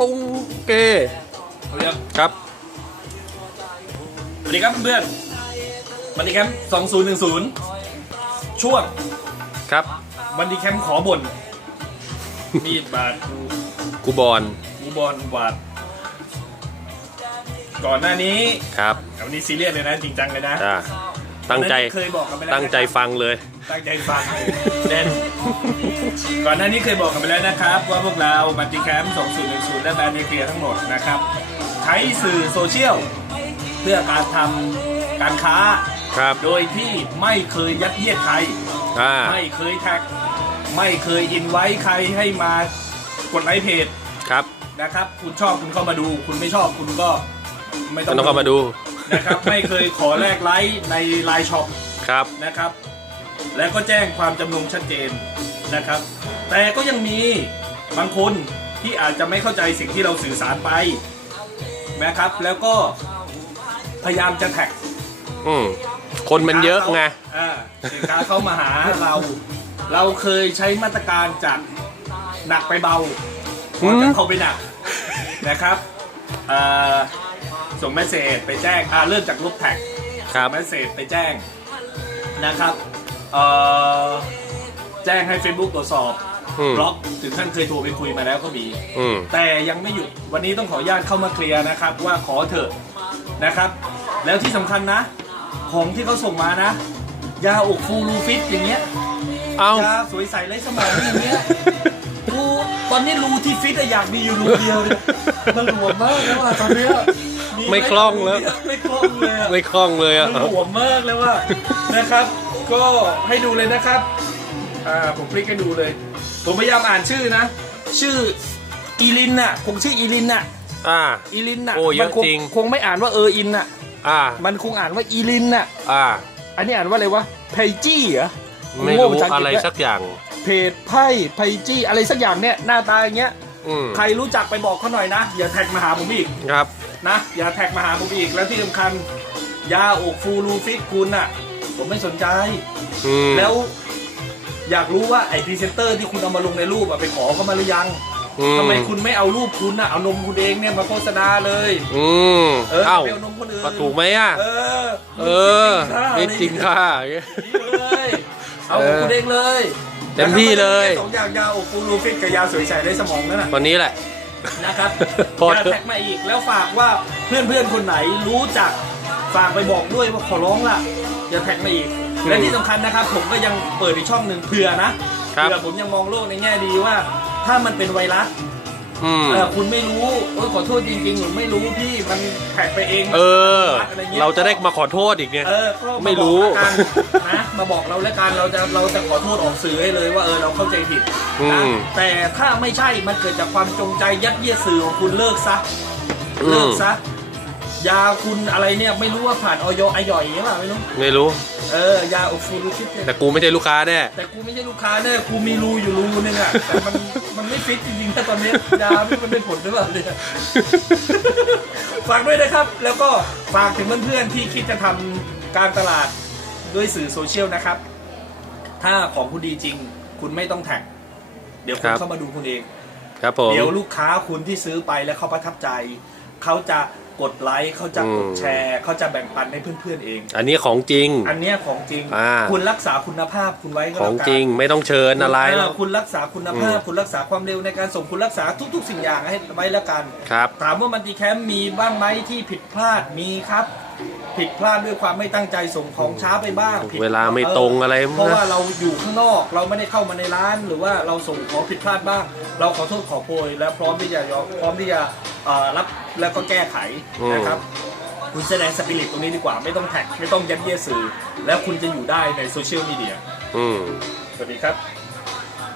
ปุงเกเอาเรื่องครับสวัสดีครับเพื่อนๆวันดีแคมป์2010 ช่วงครับวันดีแคมป์ขอบ่น มีดบาดกูกูบอลกูบอลบาด ก่อนหน้านี้ครับแต่วันนี้ซีเรียสเลยนะจริงจังเลยนะจ้า ตั้งใจวันนั้นเคยบอกกันไปแล้วนะตั้งใจฟังเลย ตั้งใจฟังเด่นก่อนหน้านี้เคยบอกกันไปแล้วนะครับ ว่าพวกเราบันดีแคมป์2010 และแบรนด์เนเปียทั้งหมดนะครับ ใช้สื่อโซเชียล เพื่อการทำการค้าครับ โดยที่ไม่เคยยัดเยียดใคร อ่า ไม่เคยแท็ก ไม่เคยอินไว้ใครให้มากดไลค์เพจครับ นะครับ คุณชอบคุณเข้ามาดู คุณไม่ชอบคุณก็ไม่ต้ก็องต้องเข้ามาดู นะครับ ไม่เคยขอแลกไลค์ในไลน์ช็อปครับนะครับ แล้วก็แจ้งความจำนงชัดเจนนะครับ แต่ก็ยังมีบางคนที่อาจจะไม่เข้าใจสิ่งที่เราสื่อสารไปนะครับ แล้วก็พยายามจะแท็กอืมคนมันเยอะไงอ่าสินค้าเข้ามาหาเรา เราเคยใช้มาตรการจากหนักไปเบาพอจะเข้าไปหนักนะครับเอ่อ ส่งเมสเซจไปแจ้งอ่าเริ่มจากลบแท็กครับเมสเซจไปแจ้งนะครับเอ่อแจ้งให้ Facebook ตรวจสอบอืม บล็อกถึงขั้นเคยโทรไปคุยมาแล้วก็มี อืม แต่ยังไม่หยุดวันนี้ต้องขออนุญาตเข้ามาเคลียร์นะครับว่าขอเถอะนะครับ แล้วที่สำคัญนะ ของที่เขาส่งมานะ ยาอกฟูรูฟิตอย่างเงี้ยเอา ยาสวยใสไร้สมองอย่างเงี้ยกู ตอนนี้รูที่ฟิตอะอยากมีอยู่รูเดียวเนี่ยมันหลวมมากแล้วว่าตอนเนี้ยไม่คล่องแล้ว ไม่คล่องเลยอะ ไม่คล่องเลยอะ มันหลวมมากแล้วว่า นะครับ ก็ให้ดูเลยนะครับ อ่าผมพลิกให้ดูเลย ผมพยายามอ่านชื่อนะ ชื่ออีลินน่ะคงชื่ออีลินน่ะอ่า อีลินน่ะโอ้เยอะมันคจริง คงไม่อ่านว่าเอออินน่ะ อ่า มันคงอ่านว่าอีลินน่ะ อ่า อันนี้อ่านว่าอะไรวะไพจี้เหรอไม่โง่รู้ภาษาอังกฤษอะไรด้วยสักอย่าง เพจไพ่ไพจี้อะไรสักอย่างเนี่ยหน้าตาอย่างเงี้ยอืมใครรู้จักไปบอกเขาหน่อยนะ อย่าแท็กมาหาผมอีกครับ นะ อย่าแท็กมาหาผมอีกแล้วที่สำคัญ ยาอกฟูรูฟิตคุณน่ะ ผมไม่สนใจ อืมแล้วอยากรู้ว่าไอพรีเซนเตอร์ที่คุณเอามาลงในรูปอะไปขอเขามาหรือยังอืทำไมคุณไม่เอารูปคุณน่ะเอานมคุณเองเนี่ยมาโฆษณาเลย อืมเออเอ้าไปเอานมคนอื่นก็ถูกไหมอะ เออเออนี่จริงค่ะ นี่เลยเอาของคุณเองเลย เต็มที่เลย สองอย่างยาอกฟูรูฟิตกับยาสวยใสในสมองนั่นน่ะ วันนี้แหละ นะครับพออย่าเถอะแท็กมาอีกแล้วฝากว่าเพื่อนเพื่อนๆคนไหนรู้จักฝากไปบอกด้วยว่าขอร้องล่ะ อย่าแท็กมาอีก และที่สำคัญนะครับ ผมก็ยังเปิดอีกช่องหนึ่งเผื่อนะครับ เผื่อผมยังมองโลกในแง่ดีว่า ถ้ามันเป็นไวรัส อืม เออคุณไม่รู้โอ้ยขอโทษจริงๆผมไม่รู้พี่มันแท็กไปเองเออะไงี้ยเราจะได้มาขอโทษอีกเนี่ย เออก็าไม่รู้ บอกแล้วกันนะมาบอกเราแล้วกันเราจะเราจะขอโทษออกสื่อให้เลยว่าเออเราเข้าใจผิดนะอืมแต่ถ้าไม่ใช่มันเกิดจากความจงใจยัดเยียดสื่อของคุณเลิกซะอืมเลิกซะยาคุณอะไรเนี่ยไม่รู้ว่าผ่านออยอย่อยหรือเปล่าไม่รู้ ไม่รู้ เออยาโอฟูรูฟิตเนี่ยแต่กูไม่ใช่ลูกค้าแน่ แต่กูไม่ใช่ลูกค้าเนี่ยกูมีรูอยู่รูนึงอะแต่มันมันไม่ฟิตจริงๆนะตอนนี้ยาไม่มันได้ผลหรือเปล่าเนี่ยฝากด้วยนะครับ แล้วก็ฝากถึงเพื่อนๆที่คิดจะทำการตลาดด้วยสื่อโซเชียลนะครับ ถ้าของคุณดีจริง คุณไม่ต้องแท็ก เดี๋ยวคุคณรับ เข้ามาดูคุณเอง ครับผม เดี๋ยวลูกค้าคุณที่ซื้อไปแล้วเขาประทับใจ เขาจะ กดไลค์เขาจะกดอืมแชร์เขาจะแบ่งปันให้เพื่อนๆเอง อันนี้ของจริง อันเนี้ยของจริง อ่า คุณรักษาคุณภาพคุณไว้ก็ขแล้องวกันจริงไม่ต้องเชิญอะไรเอแล้อวคุณรักษาคุณภาพอืมคุณรักษาความเร็วในการส่งคุณรักษาทุก ๆ สิ่งอย่างให้ไว้แล้วกัน ครับ ถามว่ามันดีแคมป์มีบ้างไหมที่ผิดพลาดมีครับ ผิดพลาดด้วยความไม่ตั้งใจส่งของช้าไปบ้างผิดเวลาไม่ตรงอะไรเพราะว่าเราอยู่ข้างนอกเราไม่ได้เข้ามาในร้าน หรือว่าเราส่งของผิดพลาดบ้าง เราขอโทษขอโพยและพร้อมที่จะยอมพร้อมที่จะ เอ่อรับแล้วก็แก้ไขนะครับ คุณแสดงสปิริตตรงนี้ดีกว่าไม่ต้องแท็กไม่ต้องยัดเยียดสื่อ แล้วคุณจะอยู่ได้ในโซเชียลมีเดียอืม สวัสดีครับ